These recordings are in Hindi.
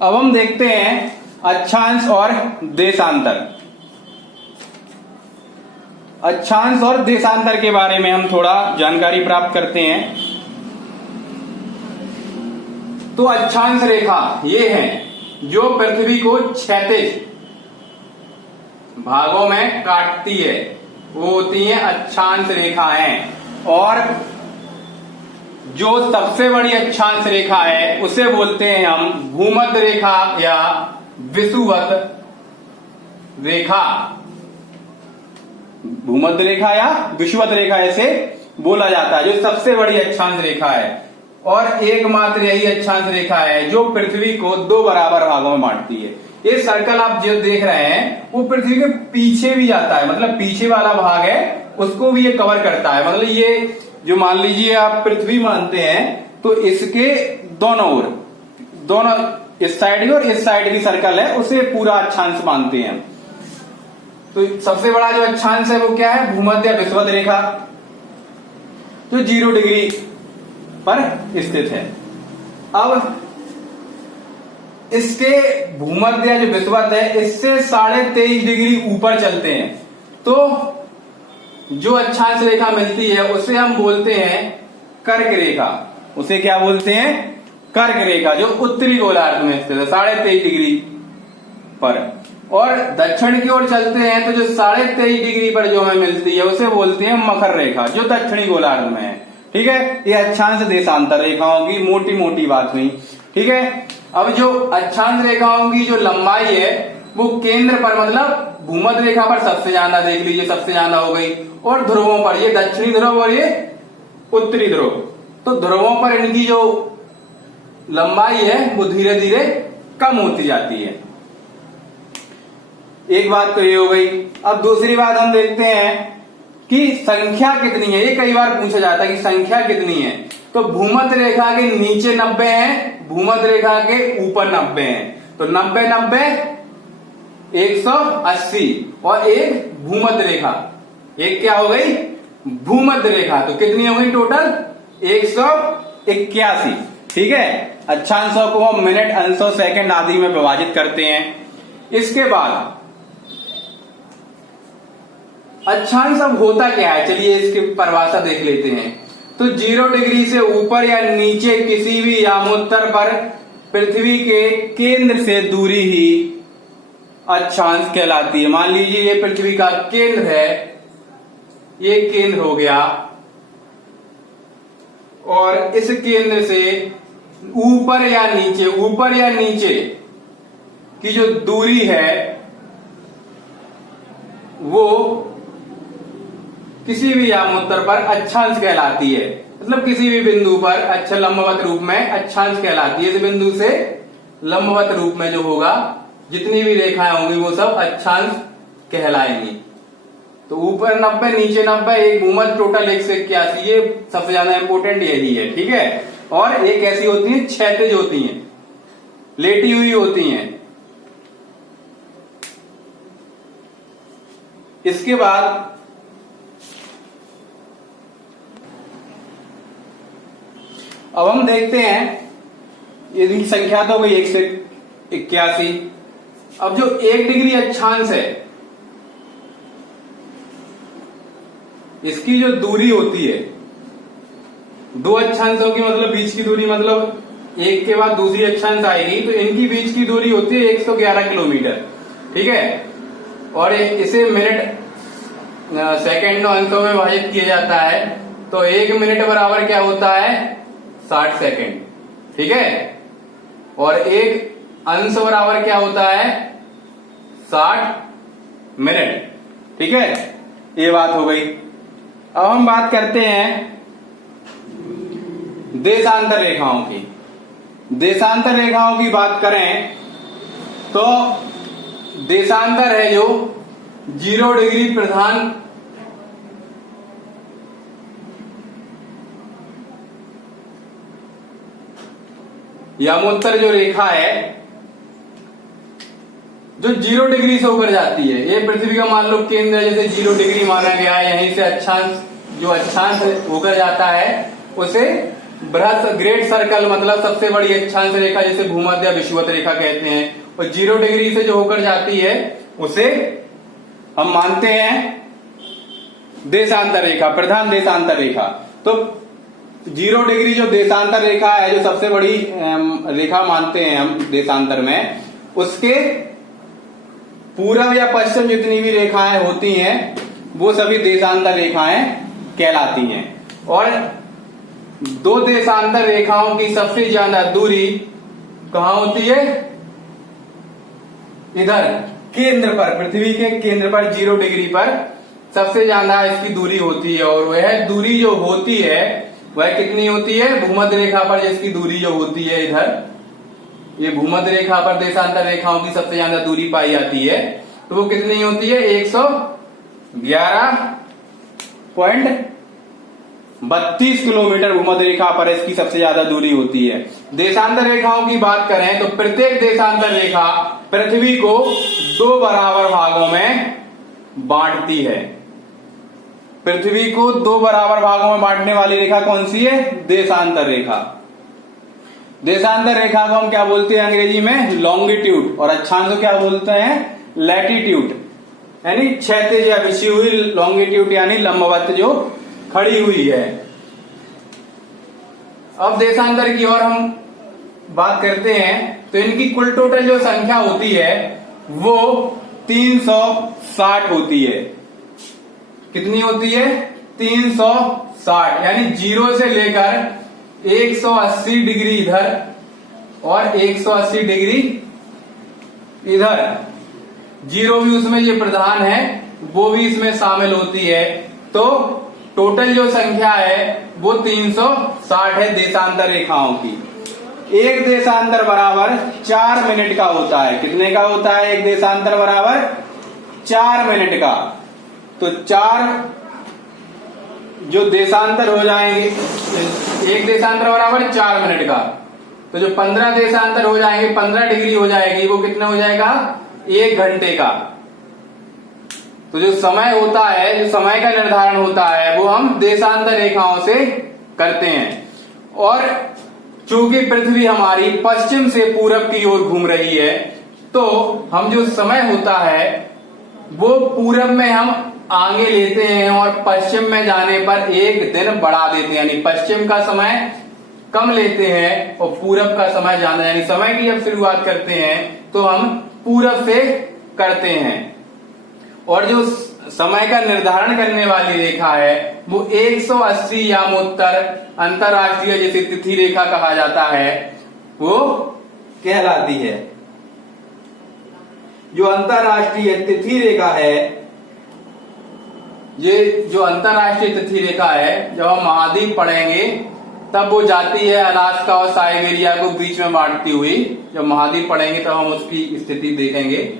अब हम देखते हैं अक्षांश और देशांतर। अक्षांश और देशांतर के बारे में हम थोड़ा जानकारी प्राप्त करते हैं। तो अक्षांश रेखा ये है जो पृथ्वी को क्षैतिज भागों में काटती है, वो होती है अक्षांश रेखाएं। और जो सबसे बड़ी अक्षांश रेखा है उसे बोलते हैं हम भूमध्य रेखा या विषुवत रेखा। भूमध्य रेखा या विषुवत रेखा ऐसे बोला जाता है, जो सबसे बड़ी अक्षांश रेखा है और एकमात्र यही अक्षांश रेखा है जो पृथ्वी को दो बराबर भागों में बांटती है। ये सर्कल आप जो देख रहे हैं वो पृथ्वी के पीछे भी जाता है, मतलब पीछे वाला भाग है उसको भी ये कवर करता है। मतलब ये जो मान लीजिए आप पृथ्वी मानते हैं तो इसके दोनों ओर, दोनों इस साइड की और इस साइड की सर्कल है, उसे पूरा अक्षांश मानते हैं। तो सबसे बड़ा जो अक्षांश है वो क्या है? भूमध्य विषुवत रेखा, जो 0 डिग्री पर स्थित है। अब इसके भूमध्य जो विषुवत है इससे 23.5 डिग्री ऊपर चलते हैं तो जो अक्षांश रेखा मिलती है उसे हम बोलते हैं कर्क रेखा। उसे क्या बोलते हैं? कर्क रेखा, जो उत्तरी गोलार्ध में स्थित है 23.5 डिग्री पर। और दक्षिण की ओर चलते हैं तो जो 23.5 डिग्री पर जो हमें मिलती है उसे बोलते हैं मकर रेखा, जो दक्षिणी गोलार्ध में है। ठीक है, ये अक्षांश देशांतर रेखाओं की मोटी मोटी बात हुई। ठीक है, अब जो अक्षांश रेखाओं की जो लंबाई है वो केंद्र पर, मतलब भूमध्य रेखा पर सबसे ज्यादा, देख लीजिए सबसे ज्यादा हो गई, और ध्रुवों पर, ये दक्षिणी ध्रुव और ये उत्तरी ध्रुव, तो ध्रुवों पर इनकी जो लंबाई है वो धीरे धीरे कम होती जाती है। एक बात तो ये हो गई। अब दूसरी बात हम देखते हैं कि संख्या कितनी है। ये कई बार पूछा जाता है कि संख्या कितनी है। तो भूमध्य रेखा के नीचे 90 है, भूमध्य रेखा के ऊपर 90 है, तो 90 90 180, और एक भूमध्य रेखा, एक क्या हो गई? भूमध्य रेखा। तो कितनी हो गई टोटल? 181। ठीक है, अक्षांशों को हम मिनट, अंशों, सेकंड आदि में विभाजित करते हैं। इसके बाद अक्षांश अब होता क्या है, चलिए इसकी परिभाषा देख लेते हैं। तो 0 डिग्री से ऊपर या नीचे किसी भी यामोत्तर पर पृथ्वी के केंद्र से दूरी ही अक्षांश कहलाती है। मान लीजिए ये पृथ्वी का केंद्र है, ये केंद्र हो गया, और इस केंद्र से ऊपर या नीचे की जो दूरी है वो किसी भी यामोत्तर पर अक्षांश कहलाती है। मतलब किसी भी बिंदु पर अच्छा लंबवत रूप में अक्षांश कहलाती है। इस बिंदु से लंबवत रूप में जो होगा, जितनी भी रेखाएं होंगी वो सब अक्षांश कहलाएंगी। तो ऊपर 90, नीचे 90, एक भूमध्य, टोटल 181। ये सबसे ज्यादा इंपोर्टेंट यही है। ठीक है, और एक ऐसी होती है क्षैतिज होती हैं, लेटी हुई होती हैं। इसके बाद अब हम देखते हैं, यदि संख्या तो गई 181। अब जो 1 डिग्री अक्षांश है इसकी जो दूरी होती है, दो अक्षांशों की मतलब बीच की दूरी, मतलब एक के बाद दूसरी अक्षांश आएगी तो इनकी बीच की दूरी होती है 111 किलोमीटर। ठीक है, और इसे मिनट, सेकंड और अंकों में विभाजित किया जाता है। तो 1 मिनट बराबर क्या होता है? 60 सेकंड। ठीक है, और एक अंश बराबर क्या होता है? 60 मिनट। ठीक है, ये बात हो गई। अब हम बात करते हैं देशांतर रेखाओं की। देशांतर रेखाओं की बात करें तो देशांतर है जो 0 डिग्री प्रधान यामोत्तर जो रेखा है जो 0 डिग्री से होकर जाती है। ये पृथ्वी का मान लो केंद्र है, जैसे 0 डिग्री माना गया है, यहीं से अक्षांश जो अक्षांश होकर जाता है उसे बृहत ग्रेट सर्कल मतलब सबसे बड़ी अक्षांश रेखा, जैसे भूमध्य विषुवत रेखा कहते हैं, और 0 डिग्री से जो होकर जाती है उसे हम मानते हैं देशांतर रेखा, प्रधान देशांतर रेखा। तो 0 डिग्री जो देशांतर रेखा है, जो सबसे बड़ी रेखा मानते हैं हम देशांतर में, उसके पूर्व या पश्चिम जितनी भी रेखाएं होती हैं वो सभी देशांतर रेखाएं कहलाती हैं। और 2 देशांतर रेखाओं की सबसे ज्यादा दूरी कहां होती है? इधर केंद्र पर, पृथ्वी के केंद्र पर 0 डिग्री पर सबसे ज्यादा इसकी दूरी होती है। और वह दूरी जो होती है वह कितनी होती है? भूमध्य रेखा पर जिसकी दूरी जो होती है इधर, ये भूमध्य रेखा पर देशांतर रेखाओं की सबसे ज्यादा दूरी पाई जाती है, तो वो कितनी होती है? 111.32 किलोमीटर भूमध्य रेखा पर इसकी सबसे ज्यादा दूरी होती है। देशांतर रेखाओं की बात करें तो प्रत्येक देशांतर रेखा पृथ्वी को 2 बराबर भागों में बांटती है। पृथ्वी को 2 बराबर भागों में बांटने वाली रेखा कौन सी है? देशांतर रेखा। देशांतर रेखा को हम क्या बोलते हैं अंग्रेजी में? लॉन्गिट्यूड। और अक्षांश को क्या बोलते हैं? लैटिट्यूड, यानी क्षैतिज या बिछी हुई, लॉन्गिट्यूड यानी लंबवत जो खड़ी हुई है। अब देशांतर की और हम बात करते हैं तो इनकी कुल टोटल जो संख्या होती है वो 360 होती है। कितनी होती है? 360, यानी 0 से लेकर 180 डिग्री इधर और 180 डिग्री इधर, 0 भी उसमें ये प्रधान है, वो भी इसमें शामिल होती है। तो टोटल जो संख्या है वो 360 है देशांतर रेखाओं की। एक देशांतर बराबर 4 मिनट का होता है। कितने का होता है एक देशांतर? बराबर 4 मिनट का। तो 4 जो देशांतर हो जाएंगे, एक देशांतर बराबर 4 मिनट का, तो जो 15 देशांतर हो जाएंगे, 15 डिग्री हो जाएगी, वो कितना हो जाएगा? 1 घंटे का। तो जो समय होता है, जो समय का निर्धारण होता है, वो हम देशांतर रेखाओं से करते हैं। और चूंकि पृथ्वी हमारी पश्चिम से पूरब की ओर घूम रही है, तो हम जो समय होता है वो पूरब में हम आगे लेते हैं और पश्चिम में जाने पर 1 दिन बढ़ा देते हैं, यानी पश्चिम का समय कम लेते हैं और पूरब का समय ज्यादा, यानी समय की जब शुरुआत करते हैं तो हम पूरब से करते हैं। और जो समय का निर्धारण करने वाली रेखा है वो 180 यामोत्तर अंतरराष्ट्रीय, जिसे तिथि रेखा कहा जाता है, वो कहलाती है। जो अंतरराष्ट्रीय तिथि रेखा है, ये जो अंतरराष्ट्रीय तिथि रेखा है, जब हम महाद्वीप पढ़ेंगे तब वो जाती है अलास्का और साइबेरिया को बीच में बांटती हुई। जब महाद्वीप पढ़ेंगे तब हम उसकी स्थिति देखेंगे।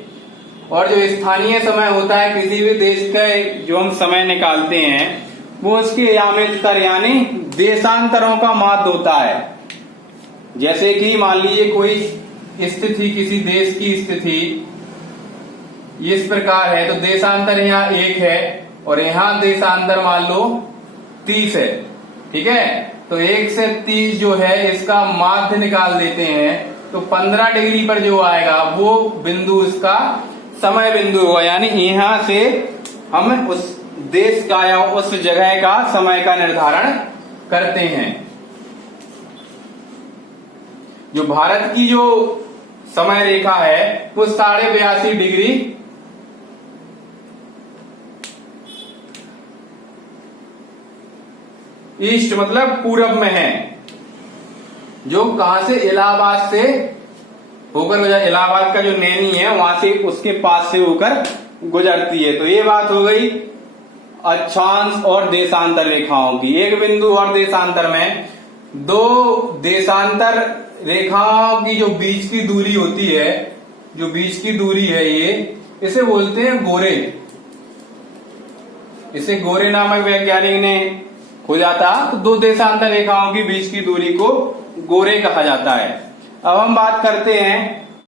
और जो स्थानीय समय होता है किसी भी देश का, जो हम समय निकालते हैं, वो उसके यामितर यानी देशांतरों का माध्य होता है। जैसे कि मान लीजिए कोई स्थिति, किसी देश की स्थिति इस प्रकार है, तो देशांतर यहाँ 1 है और यहाँ देशांतर मान लो 30 है। ठीक है, तो 1 से 30 जो है इसका माध्य निकाल देते हैं, तो 15 डिग्री पर जो आएगा वो बिंदु इसका समय बिंदु होगा। यानी यहां से हम उस देश का या उस जगह का समय का निर्धारण करते हैं। जो भारत की जो समय रेखा है वो 82.5 डिग्री ईस्ट मतलब पूरब में है, जो कहां से? इलाहाबाद से होकर इलाहाबाद का जो नैनी है वहां से, उसके पास से होकर गुजरती है। तो ये बात हो गई अक्षांश और देशांतर रेखाओं की। एक बिंदु और देशांतर में 2 देशांतर रेखाओं की जो बीच की दूरी होती है, जो बीच की दूरी है, ये इसे बोलते हैं गोरे। इसे गोरे नामक वैज्ञानिक ने खोजा था। तो 2 देशांतर रेखाओं की बीच की दूरी को गोरे कहा जाता है। अब हम बात करते हैं